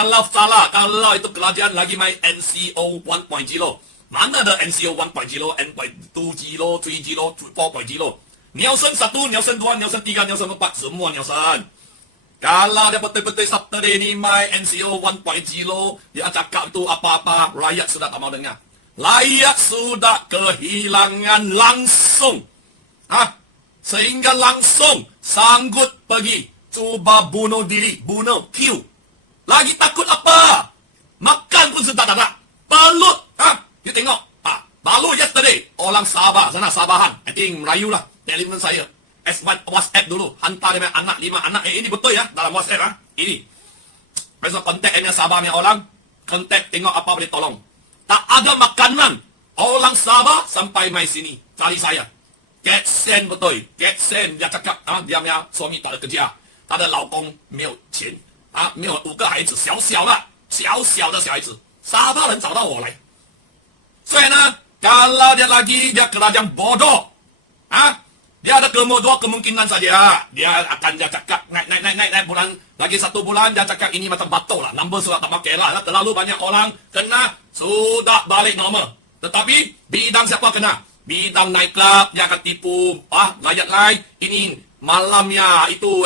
Kalau salah, kalau itu kerajaan lagi main NCO 1.0. Mana ada NCO 1.0, N.2.0, 3.0, 4.0. Nielsen 1, Nielsen 2, Nielsen 3, Nielsen 4. Semua Nielsen. Kalau dia betul-betul Saturday ni main NCO 1.0, dia cakap itu apa-apa, rakyat sudah tak mau dengar. Rakyat sudah kehilangan langsung. Sehingga langsung sanggup pergi cuba bunuh diri, bunuh, kill. Lagi takut apa? Makan pun sudah tak ada. Pelut. You tengok. Baru yesterday, orang Sabah, sana Sabahan. I think Melayu lah. Telefon saya. S1 WhatsApp dulu. Hantar dia anak 5 anak. Ini betul ya. Dalam WhatsApp. Ini. Besok kontak dia Sabah punya orang. Kontak tengok apa boleh tolong. Tak ada makanan. Orang Sabah sampai mai sini. Cari saya. Get send betul. Get send. Dia cakap, dia punya suami tak ada kerja. 他的老公没有钱没有5个孩子，小小的小孩子，沙巴人找到我来，所以呢 kalau dia lagi dia kerajaan bodoh, dia ada kemungkinan saja dia akan dia cakap naik bulan lagi 1 bulan dia cakap ini macam batuk lah, number sudah tak pakai lah, terlalu banyak orang kena sudah balik normal. Tetapi bidang siapa kena? Bidang nightclub dia akan tipu rakyat lain. Ini malamnya itu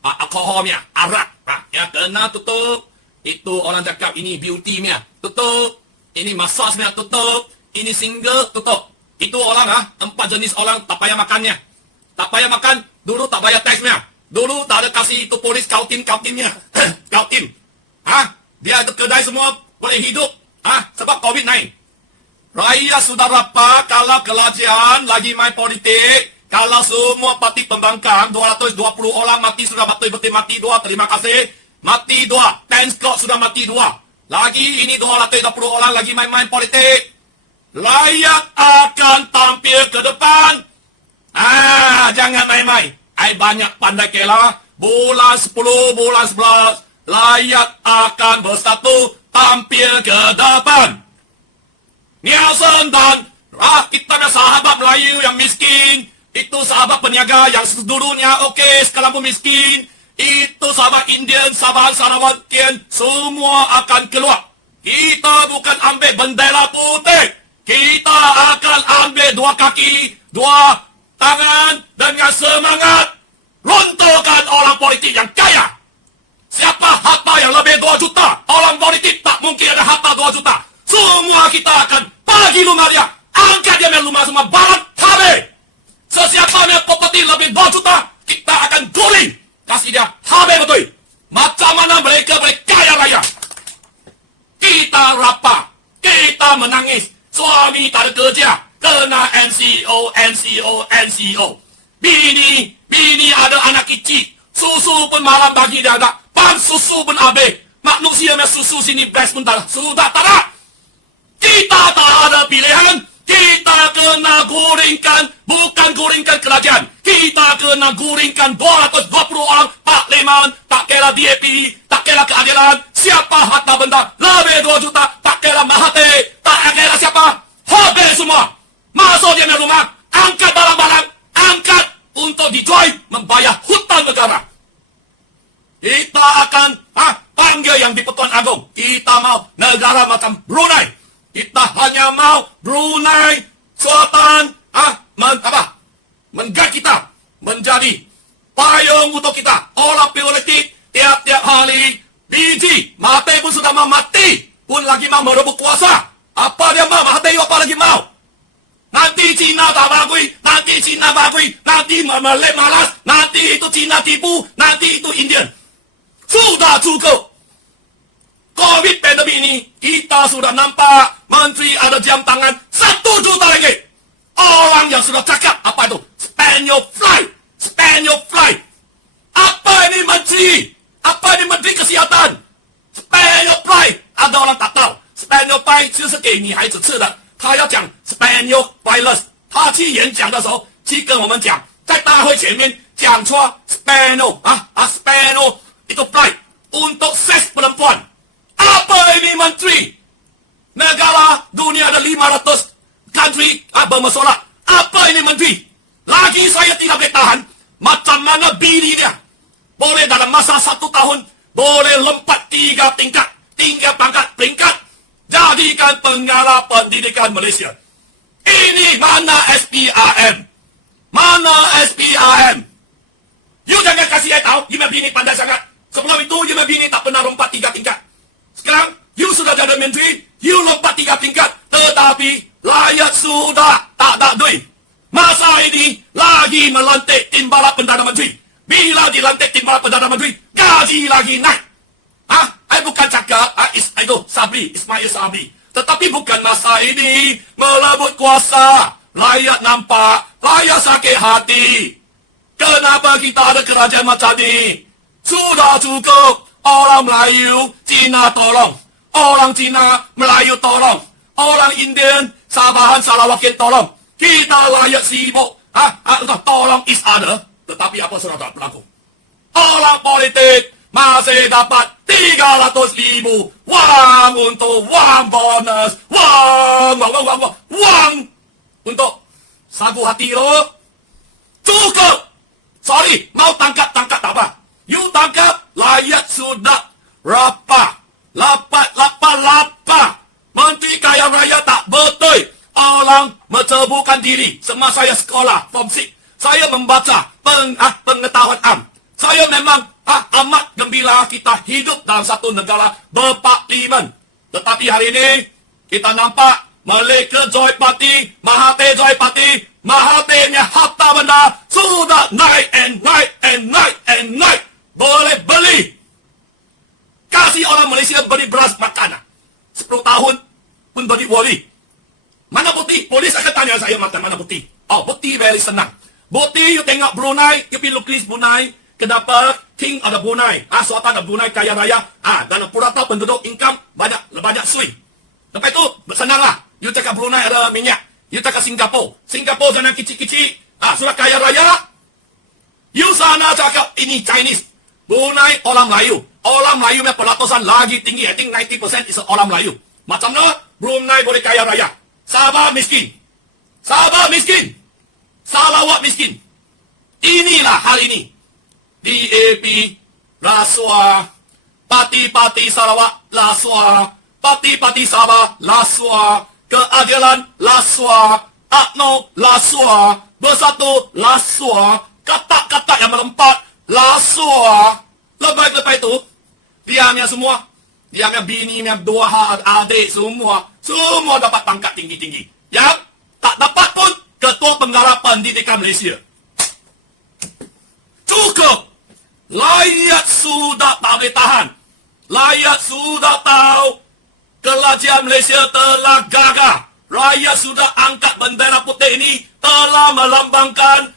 alkoholnya, arak ya kena tutup. Itu orang cakap ini beauty-nya tutup, ini massage-nya tutup, ini single tutup. Itu orang 4 jenis orang tak payah makannya, tak payah makan. Dulu tak bayar tax-nya, dulu tak ada kasih itu polis kautin-kautinnya kautin. Dia ada kedai semua boleh hidup sebab COVID-19. Rakyat sudah rapa kalau kerajaan lagi main politik. Kalau semua parti pembangkang 220 orang mati sudah betul-betul mati 2, terima kasih. Mati 2, 10 squad sudah mati 2. Lagi ini 220 orang lagi main-main politik. Rakyat akan tampil ke depan. Jangan main-main. Banyak pandai kela. Bulan 10, bulan 11, rakyat akan bersatu tampil ke depan. Nielsen dan kita punya sahabat Melayu yang miskin, itu sahabat peniaga yang dulunya okey, sekarang pun miskin. Itu sahabat Indian, sahabat Sarawak, semua akan keluar. Kita bukan ambil bendera putih. Kita akan ambil 2 kaki, 2 tangan dengan semangat. Runtuhkan orang politik yang kaya. Siapa harta yang lebih 2 juta? Orang politik tak mungkin ada harta 2 juta. Semua kita akan pergi rumah dia. Angkat dia main rumah semua barat habis. Sesiapa yang properti lebih 2 juta, kita akan guling. Kasih dia habis betul. Macam mana mereka boleh kaya raya? Kita rapa. Kita menangis. Suami tak ada kerja. Kena NCO. Bini ada anak kecil. Susu pun malam bagi dia ada. Pan susu pun habis. Manusia yang susu sini best pun tak ada. Sudah tak ada. Kita tak ada pilihan. Kita kena guringkan, bukan guringkan kerajaan. Kita kena guringkan 220 orang parlimen, tak kira DAP, tak kira keadilan. Siapa harta benda lebih 2 juta, tak kira Mahathir, tak kira siapa. Habis semua. Masuk dia punya rumah, angkat barang-barang, angkat untuk dijual, membayar hutang negara. Kita akan panggil yang di Pertuan Agong. Kita mau negara macam Brunei. Kita hanya mau Brunei Sultan menggait kita menjadi payung untuk kita. Orang politik tiap-tiap hari biji mati pun sudah mau mati, pun lagi mau merebut kuasa. Apa dia mau? Mati apa lagi mau? Nanti Cina tak bagui, nanti Cina bagui, nanti Malay malas, nanti itu Cina tipu, nanti itu Indian. Sudah cukup. COVID pandemi ini kita sudah nampak menteri ada jam tangan 1 juta lagi. Orang yang sudah cakap apa itu? Spend your flight. Apa ini menteri? Apa ini menteri kesihatan? Spend your flight. Ada orang tak tahu. Spend your flight 就是给女孩子吃的。他要讲 spend your virus。他去演讲的时候，去跟我们讲，在大会前面讲说 spend spend itu flight untuk seks perempuan. Apa ini menteri? Negara dunia ada 500 country bermasalah. Apa ini menteri? Lagi saya tidak boleh tahan. Macam mana bini dia boleh dalam masa 1 tahun boleh lompat 3 tingkat, 3 pangkat peringkat, jadikan pengarah pendidikan Malaysia. Ini mana SPRM? Mana SPRM? You jangan kasih saya tahu, you punya bini pandai sangat. Sebelum itu, you punya bini tak pernah lompat 3 tingkat. Sekarang, you sudah jadi menteri, you lompat 3 tingkat, tetapi rakyat sudah tak ada duit. Masa ini lagi melantik timbalan Perdana Menteri. Bila dilantik timbalan Perdana Menteri, gaji lagi naik. Saya bukan cakap itu Sabri, Ismail Sabri. Tetapi bukan masa ini merebut kuasa. Rakyat nampak, rakyat sakit hati. Kenapa kita ada kerajaan macam ni? Sudah cukup. Orang Melayu, Cina tolong. Orang Cina, Melayu tolong. Orang Indian, Sabahan, Sarawakin tolong. Kita rakyat sibuk. Tolong each other. Tetapi apa sudah tak berlaku? Orang politik masih dapat 300,000 wang untuk wang bonus. Wang untuk sagu hati lo. Cukup. Sorry, mau tangkap apa? You tangkap, rakyat sudah lapar. Menteri Kaya Raya tak betul. Orang menceburkan diri. Semasa saya sekolah, form 6, saya membaca pengetahuan am. Saya memang amat gembira kita hidup dalam satu negara berparlimen. Tetapi hari ini, kita nampak Merdeka Joy Party, Mahathir Joy Party, Mahathirnya harta benda sudah naik. Boleh beli. Kasih orang Malaysia beli beras makanan. 10 tahun pun beli wali. Mana bukti? Polis akan tanya saya mana bukti. Bukti very senang. Bukti you tengok Brunei, you pergi lukis Brunei. Kenapa King ada Brunei? Sultan ada Brunei kaya raya. Dan purata penduduk income banyak sui. Lepas itu senanglah. You cakap Brunei ada minyak. You cakap Singapura jangan kecil-kecil. Sudah kaya raya. You sana cakap ini Chinese. Brunei orang Melayu. Orang Melayu punya pelatusan lagi tinggi. I think 90% is orang Melayu. Macam mana Brunei boleh kaya raya? Sabah miskin. Sarawak miskin. Inilah hal ini. DAP, rasuah. Parti-parti Sarawak, rasuah. Parti-parti Sabah, rasuah. Keadilan, rasuah. UMNO, rasuah. Bersatu, rasuah. Kata-kata yang melompat, rasuah. Lepas itu, diamnya semua. Diamnya bini, dua adik, semua dapat pangkat tinggi-tinggi. Yang tak dapat pun Ketua Pengarah Pendidikan Malaysia. Cukup. Rakyat sudah tak boleh tahan. Rakyat sudah tahu kerajaan Malaysia telah gagah. Rakyat sudah angkat bendera putih ini telah melambangkan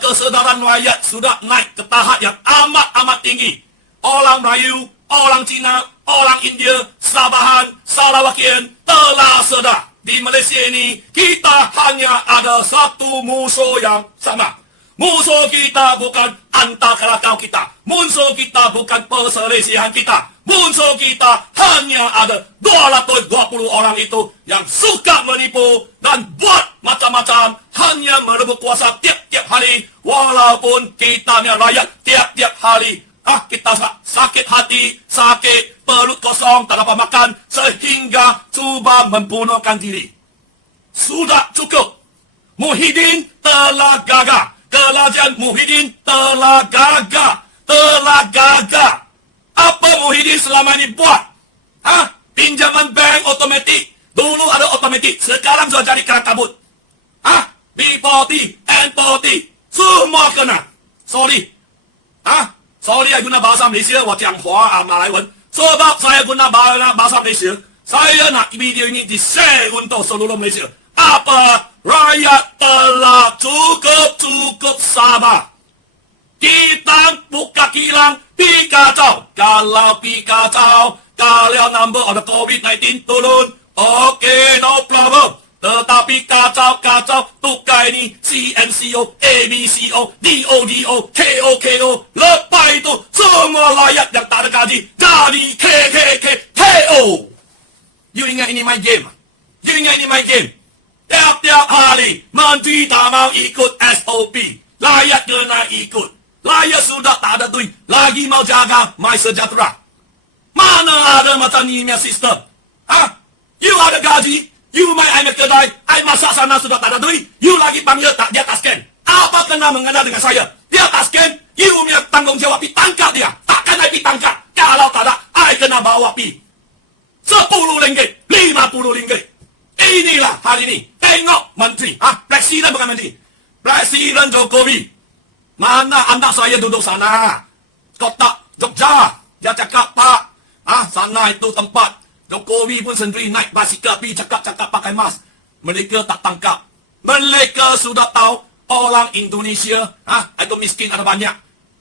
kesedaran rakyat sudah naik ke tahap yang amat tinggi. Orang Melayu, orang Cina, orang India, Sabahan, Sarawakian telah sedar. Di Malaysia ini, kita hanya ada satu musuh yang sama. Musuh kita bukan antar kelakau kita. Musuh kita bukan perselisihan kita. Musuh kita hanya ada 220 orang itu yang suka menipu dan buat macam-macam. Hanya merebut kuasa tiap-tiap hari. Walaupun kita ni rakyat tiap-tiap hari. Kita sakit hati, sakit perut kosong, tak dapat makan, sehingga cuba membunuhkan diri. Sudah cukup. Muhyiddin telah gagah. Kerajaan Muhyiddin telah gagah. Apa Muhyiddin selama ini buat? Pinjaman bank otomatik. Dulu ada otomatik, sekarang sudah jadi kerat kabut. B40, N40, semua kena. Sorry. Sorry, saya guna bahasa Malaysia, 我讲华马来文. Sebab saya guna bahasa Malaysia, saya nak video ini di-share untuk seluruh Malaysia. Apa? Rakyat telah cukup sabar. Kita buka kilang, pi kacau. Kalau pi kacau, kalau number of the COVID-19 turun, okay, no problem. Tetapi kacau, tukar ini CNCO, ABCO, DODO, KOKO. Lepas itu, semua rakyat yang tak ada gaji jadi KO. You ingat ini main game? Tiap-tiap hari, menteri tak mau ikut SOP. Rakyat kena ikut. Rakyat sudah tak ada duit. Lagi mau jaga my sejahtera. Mana ada macam ni punya sistem? You ada gaji. You main ayam kedai. I masak sana sudah tak ada duit. You lagi panggil tak dia tak scan. Apa kena mengena dengan saya? Dia tak scan. You punya tanggungjawab pi tangkap dia. Takkan I pi tangkap. Kalau tak ada, I kena bawa pi 10 ringgit, 50 ringgit. Inilah hari ini. Tengok menteri. Presiden bukan menteri. Presiden Jokowi. Mana anak saya duduk sana? Kota Jogja. Dia cakap, Pak, sana itu tempat. Jokowi pun sendiri naik basikal pergi cakap-cakap pakai mask. Mereka tak tangkap. Mereka sudah tahu orang Indonesia itu miskin ada banyak.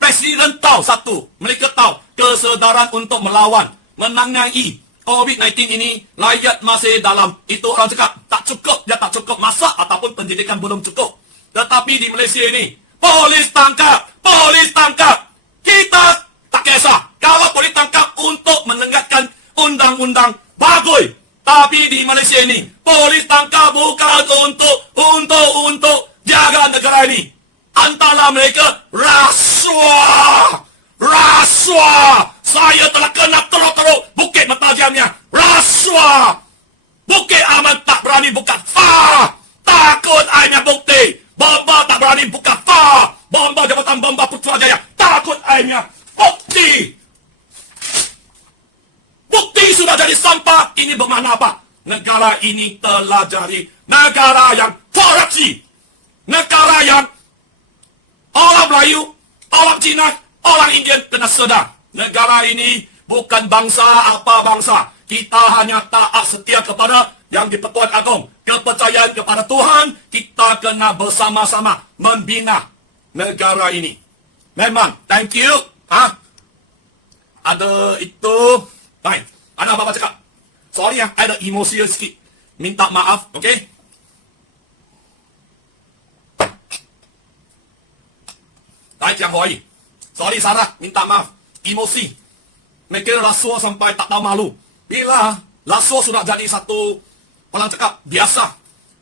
Presiden tahu satu. Mereka tahu kesedaran untuk melawan, menangani COVID-19 ini. Rakyat masih dalam. Itu orang cakap tak cukup. Dia tak cukup masak ataupun pendidikan belum cukup. Tetapi di Malaysia ini, polis tangkap. Polis tangkap. Kita tak kisah. Kalau polis tangkap untuk menegakkan undang-undang bagus. Tapi di Malaysia ini, polis tangkap bukan untuk jaga negara ini. Antara mereka, rasuah. Rasuah. Saya telah kena teruk-teruk Bukit Mentajamnya. Rasuah. Bukit Aman tak berani buka fah. Takut airnya bukti. Bomba tak berani buka fah. Bomba Jabatan Bomba Putrajaya. Takut airnya bukti. Bukti sudah jadi sampah. Ini bermakna apa? Negara ini telah jadi negara yang korupsi. Negara yang orang Melayu, orang Cina, orang Indian kena sedar. Negara ini bukan bangsa apa bangsa. Kita hanya taat setia kepada Yang di-Pertuan Agong. Kepercayaan kepada Tuhan. Kita kena bersama-sama membina negara ini. Memang, thank you. Ada itu. Baik, ada apa-apa cakap? Sorry ada emosi sikit. Minta maaf, okey? Baik, Yang Hoi. Sorry Sarah, minta maaf. Emosi. Mereka rasuah sampai tak tahu malu. Bila rasuah sudah jadi satu, orang cakap, biasa.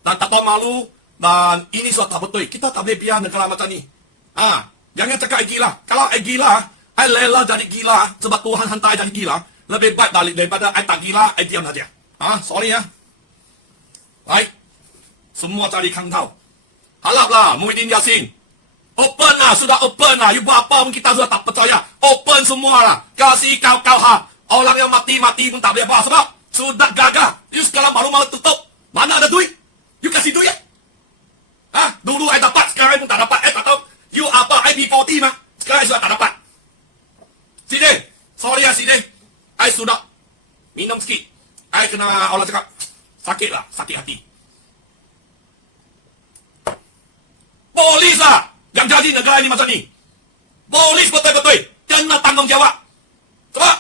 Dan tak tahu malu. Dan ini sudah tak betul. Kita tak boleh biar negara macam ni. Jangan cakap gila. Kalau gila, I lela jadi gila. Sebab Tuhan hantar jadi gila. Lebih baik daripada I tak gila, I diam saja. Sorry ya. Baik. Semua cari kangkau. Haraplah Muhyiddin Yassin. Open lah, sudah open lah. You buat apa pun kita sudah tak percaya. Open semua lah. Kasih kau orang yang mati-mati pun tak boleh apa. Sebab sudah gagal. You sekarang baru mau tutup. Mana ada duit? You kasih duit ya? Dulu I dapat, sekarang pun tak dapat. I tak tahu. You apa? I B40 mah. Sekarang I sudah tak dapat. Sini. Sorry ya Sini. I sudah minum sikit. I kena orang cakap sakit lah, sakit hati. Polis lah yang jadi negara ini macam ni. Polis betul-betul kena tanggungjawab. Sebab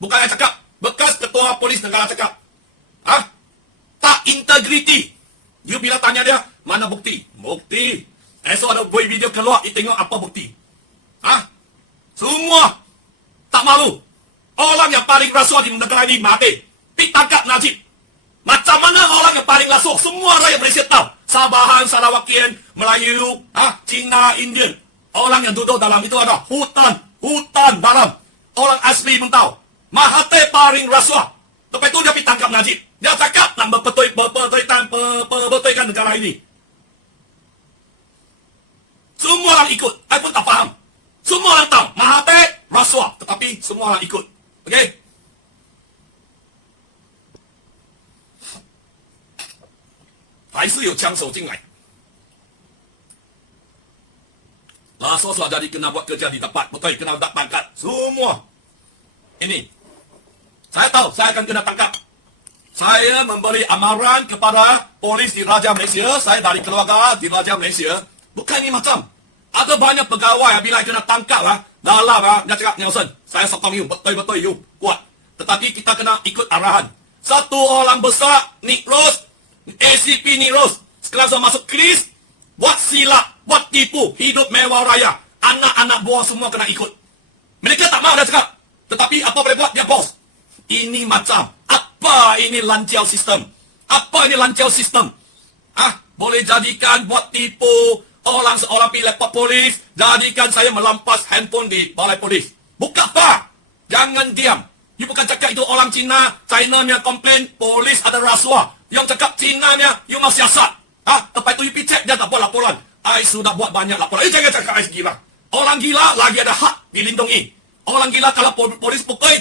bukan I cakap, bekas ketua polis negara cakap. Tak integriti. You bila tanya dia, mana bukti? Bukti. Esok ada buat video keluar, you tengok apa bukti. Semua tak malu. Orang yang paling rasuah di negara ini mati. Ditangkap Najib. Macam mana orang yang paling rasuah? Semua rakyat Malaysia tahu. Sabahan, Sarawakian, Melayu, Cina, Indian. Orang yang duduk dalam itu ada hutan dalam. Orang asli pun tahu. Mahathir paling rasuah. Lepas itu dia ditangkap Najib. Dia cakap nak berbetulkan negara ini. Semua orang ikut. I pun tak faham. Semua orang tahu. Mahathir rasuah. Tetapi semua orang ikut. Okey? 还是有枪手进来。Rasuah sudah jadi kena buat kerja di tempat. Betul, kena dapat pangkat. Semua. Ini. Saya tahu, saya akan kena tangkap. Saya memberi amaran kepada polis di Raja Malaysia. Saya dari keluarga di Raja Malaysia. Bukan ini macam. Ada banyak pegawai bila kena tangkap dalam dia cakap, Nelson, saya sokong you. Betul-betul you. Kuat. Tetapi kita kena ikut arahan. Satu orang besar, Nick Rose, ACP Nick Rose. Sekarang sudah masuk keris. Buat silap, buat tipu, hidup mewah raya. Anak-anak buah semua kena ikut. Mereka tak mahu dia cakap. Tetapi apa boleh buat, dia bos. Ini macam, apa ini lancar sistem? Apa ini lancar sistem? Boleh jadikan buat tipu seorang pi laptop polis, jadikan saya melampas handphone di balai polis. Buka apa? Jangan diam. You bukan cakap itu orang Cina, China punya komplain, polis ada rasuah. Yang cakap Cina punya, you masih siasat. Lepas itu you pergi cek, dia tak buat laporan. I sudah buat banyak laporan. You jangan cakap I gila. Orang gila lagi ada hak dilindungi. Orang gila kalau polis pukul,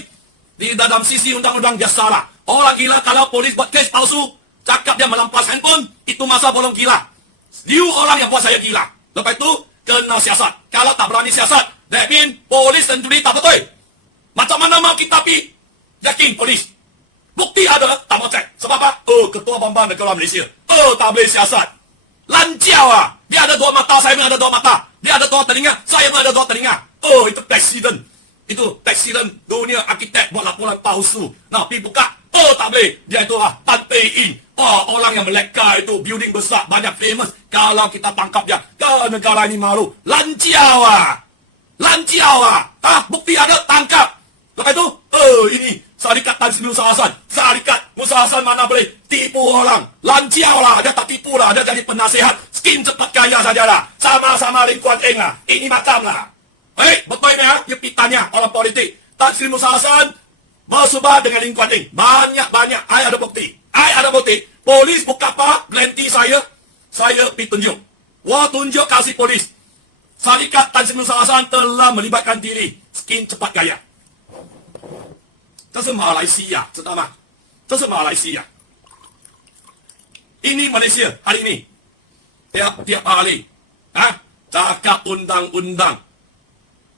di dalam sisi undang-undang dia salah. Orang gila kalau polis buat kes palsu, cakap dia melampas handphone, itu masa bolong gila. You orang yang buat saya gila. Lepas itu, kena siasat. Kalau tak berani siasat, that mean polis sendiri tak betul. Macam mana mau kita pergi yakin polis? Bukti ada, tak mau cek. Sebab apa? Ketua Bambang Negara Malaysia. Tak boleh siasat. Lanjiau ah. Dia ada dua mata, saya pun ada dua mata. Dia ada dua telinga, saya pun ada dua telinga. Itu presiden. Itu presiden dunia arkitek buat laporan palsu. Nah, pergi buka. Tak boleh. Dia itu Tan Pei In. Orang yang meleka itu building besar, banyak famous. Kalau kita tangkap dia, negara ini malu. Lanjiau ah. Lanjiau ah. Bukti ada, tangkap. Lepas itu, ini syarikat Tan Sri Musa Hassan. Syarikat Musa Hassan mana boleh tipu orang. Lanjiau lah, dia tak tipu lah. Dia jadi penasihat. Skin cepat kaya sajalah. Sama-sama Lee Kuan Eng lah. Ini macam lah. Betul ya? You pergi tanya orang politik. Tan Sri Musa Hassan bersubah dengan Lee Kuan Eng. Banyak-banyak. I ada bukti. Polis buka apa? Gelanti saya pergi tunjuk. Tunjuk kasih polis. Syarikat Tan Sri Musa Hassan telah melibatkan diri. Skin cepat kaya. 这是马来西亚，知道吗？这是马来西亚。Ini Malaysia hari ini. Tiap hari. Cakap undang-undang.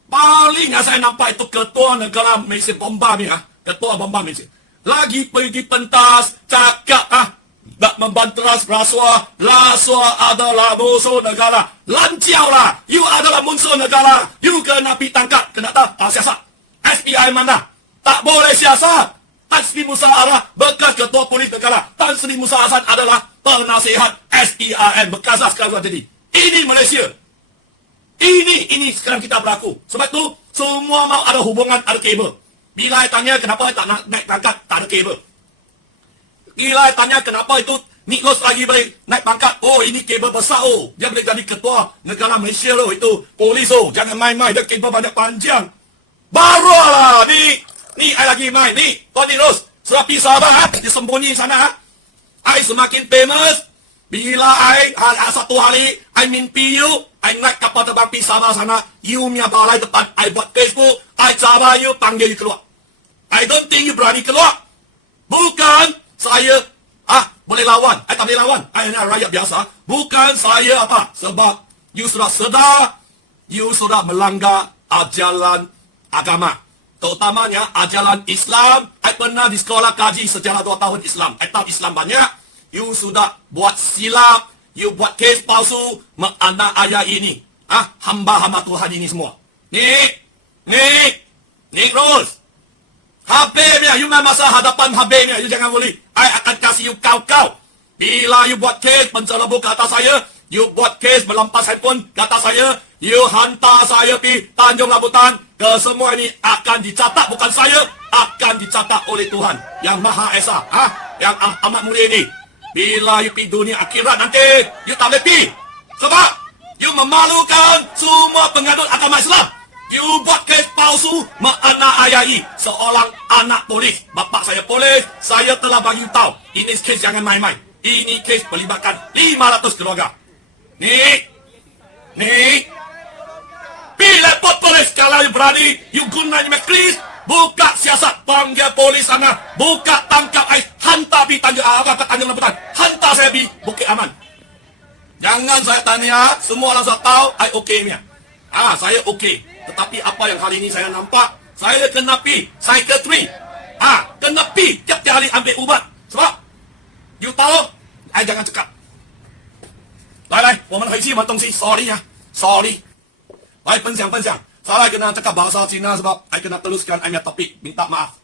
Paling saya nampak itu ketua negara Malaysia bomba ni. Ketua bomba Malaysia. Lagi pergi pentas, cakap membanteras rasuah. Rasuah adalah musuh negara. Lanjiau lah. You adalah musuh negara. You kena pergi tangkap. Kena tak siasat. SPI mana? Tak boleh siasat. Tan Sri Musa Hassan bekas ketua polis negara. Tan Sri Musa Hassan adalah penasihat SERN bekas sekarang jadi. Ini Malaysia. Ini sekarang kita berlaku. Sebab tu semua mau ada hubungan, ada kabel. Bila tanya kenapa tak nak naik pangkat, tak ada kabel. Bila tanya kenapa itu Nikos lagi boleh naik pangkat. Ini kabel besar. Dia boleh jadi ketua negara Malaysia loh. Itu polis. Jangan main-main. Dia kabel banyak panjang. Baru lah ni I lagi main. Ni, Tony Rose. Sudah pergi Sabah, dia sembunyi sana. I semakin famous. Bila I satu hari, I mimpi you, I naik kapal terbang pergi Sabah sana. You punya balai depan, I buat Facebook. I cabar you, panggil you keluar. I don't think you berani keluar. Bukan saya, boleh lawan. I tak boleh lawan. I hanya rakyat biasa. Bukan saya apa. Sebab you sudah sedar, you sudah melanggar ajaran agama. Terutamanya ajaran Islam. I pernah di sekolah kaji sejarah 2 tahun Islam. I tahu Islam banyak. You sudah buat silap. You buat kes palsu. Anak ayah ini. Hamba-hamba Tuhan ini semua. Ni Rose. Habibnya. You main masa hadapan Habibnya. You jangan boleh. I akan kasih you kau-kau. Bila you buat kes penceroboh ke atas saya. You buat kes melampas handphone ke atas saya. You hantar saya pergi Tanjung Rambutan. Kesemua ini akan dicatat, bukan saya, akan dicatat oleh Tuhan yang Maha Esa, yang amat mulia ini. Bila you pergi dunia akhirat nanti, you tak boleh pergi. Sebab you memalukan semua penganut agama Islam. You buat kes palsu menganiayai seorang anak polis. Bapak saya polis, saya telah bagi you tahu. Ini kes jangan main-main. Ini kes melibatkan 500 keluarga. Ni. Bila polis kalau you berani, you guna ni please. Buka siasat, panggil polis sana. Buka tangkap I, hantar pergi Tanjung Rambutan. Hantar saya pergi Bukit Aman. Jangan saya tanya, semua orang sudah tahu, I okey-nya. Saya okey. Tetapi apa yang hari ini saya nampak, saya kena pergi psychiatry. Kena pergi tiap-tiap hari ambil ubat. Sebab, you tahu, I jangan cakap. 来，我们回去买东西 ，sorry ，sorry。来分享，saya kena cakap bahasa Cina sebab I kena teruskan I punya topik, minta maaf.